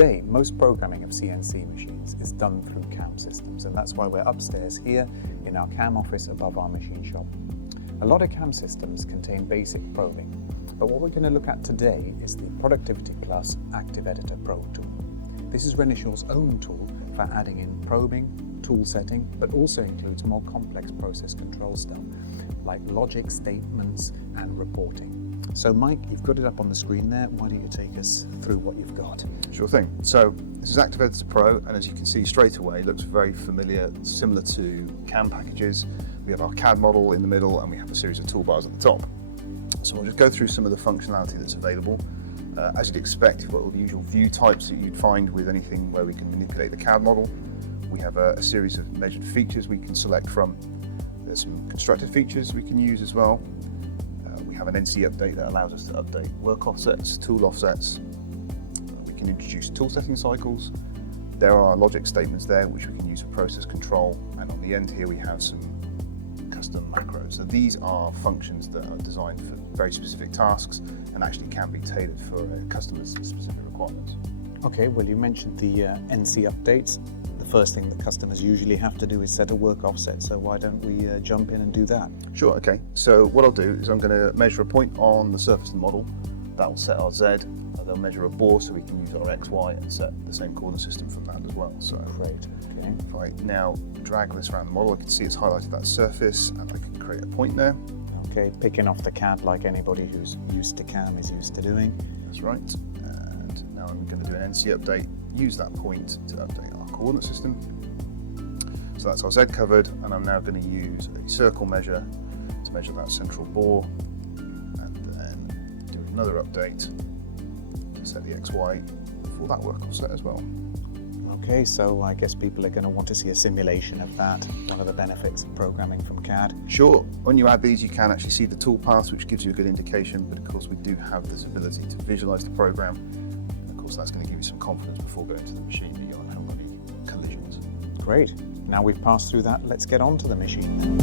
Today, most programming of CNC machines is done through CAM systems, and that's why we're upstairs here in our CAM office above our machine shop. A lot of CAM systems contain basic probing, but what we're going to look at today is the Productivity Plus Active Editor Pro tool. This is Renishaw's own tool for adding in probing, tool setting, but also includes more complex process control stuff like logic, statements, and reporting. So Mike, you've got it up on the screen there. Why don't you take us through what you've got? Sure thing. So this is Active Editor Pro, and as you can see straight away, it looks very familiar, similar to CAM packages. We have our CAD model in the middle, and we have a series of toolbars at the top. So we'll just go through some of the functionality that's available. As you'd expect, you've got all the usual view types that you'd find with anything where we can manipulate the CAD model. We have a series of measured features we can select from. There's some constructed features we can use as well. We have an NC update that allows us to update work offsets, tool offsets. We can introduce tool setting cycles. There are logic statements there which we can use for process control, and on the end here we have some custom macros. So these are functions that are designed for very specific tasks and actually can be tailored for a customer's specific requirements. Okay, well you mentioned the NC updates. The first thing that customers usually have to do is set a work offset, so why don't we jump in and do that? Sure, okay. So what I'll do is I'm going to measure a point on the surface of the model. That will set our Z. I'll measure a bore so we can use our X, Y and set the same coordinate system from that as well. So great, okay. If I now drag this around the model, I can see it's highlighted that surface and I can create a point there. Okay, picking off the CAD like anybody who's used to CAM is used to doing. That's right. And now I'm going to do an NC update, use that point to update our coordinate system. So that's our Z covered, and I'm now going to use a circle measure to measure that central bore, and then do another update to set the XY for that work offset as well. Okay, so I guess people are going to want to see a simulation of that, one of the benefits of programming from CAD. Sure, when you add these you can actually see the tool paths, which gives you a good indication, but of course we do have this ability to visualize the program. Of course that's going to give you some confidence before going to the machine that you won't have any collisions. Great, now we've passed through that, let's get on to the machine then.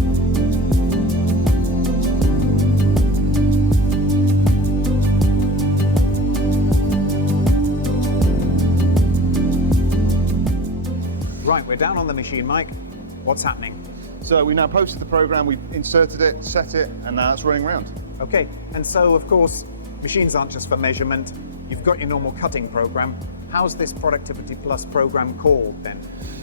Right, we're down on the machine, Mike. What's happening? So we now posted the program, we've inserted it, set it, and now it's running around. Okay, and so of course, machines aren't just for measurement. You've got your normal cutting program. How's this Productivity Plus program called then?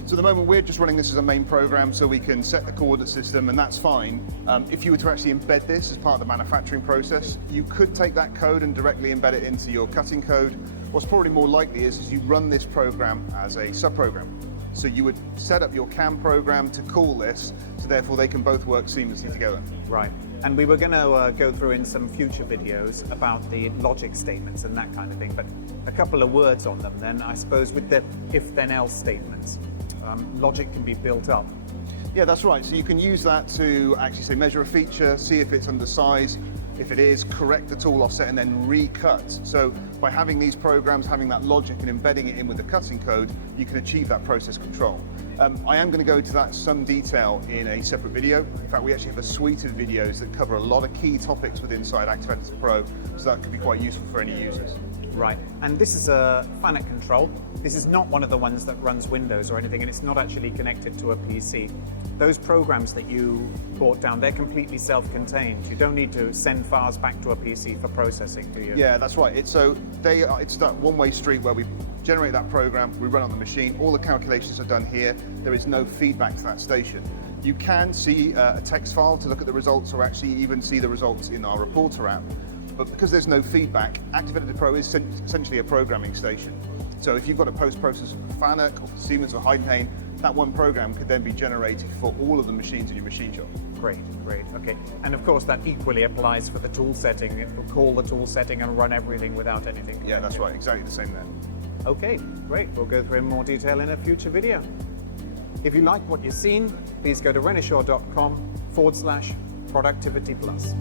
So at the moment we're just running this as a main program so we can set the coordinate system, and that's fine. If you were to actually embed this as part of the manufacturing process, you could take that code and directly embed it into your cutting code. What's probably more likely is you run this program as a subprogram. So you would set up your CAM program to call this, so therefore they can both work seamlessly together. Right, and we were going to go through in some future videos about the logic statements and that kind of thing, but a couple of words on them then. I suppose with the if-then-else statements, logic can be built up. Yeah, that's right. So you can use that to actually say measure a feature, see if it's undersized. If it is, correct the tool offset and then recut. So by having these programs, having that logic and embedding it in with the cutting code, you can achieve that process control. I am going to go into that in some detail in a separate video. In fact, we actually have a suite of videos that cover a lot of key topics within Active Editor Pro, so that could be quite useful for any users. Right, and this is a FANUC control. This is not one of the ones that runs Windows or anything, and it's not actually connected to a PC. Those programs that you brought down, they're completely self-contained. You don't need to send files back to a PC for processing, do you? Yeah, that's right. It's that one-way street where we generate that program, we run on the machine, all the calculations are done here, there is no feedback to that station. You can see a text file to look at the results, or actually even see the results in our Reporter app. But because there's no feedback, Active Editor Pro is essentially a programming station. So if you've got a post-processor for FANUC or for Siemens or Heidenhain, that one program could then be generated for all of the machines in your machine shop. Great, great, okay. And of course that equally applies for the tool setting. It will call the tool setting and run everything without anything. Yeah, that's right, exactly the same there. Okay, great. We'll go through in more detail in a future video. If you like what you've seen, please go to renishaw.com/productivity plus.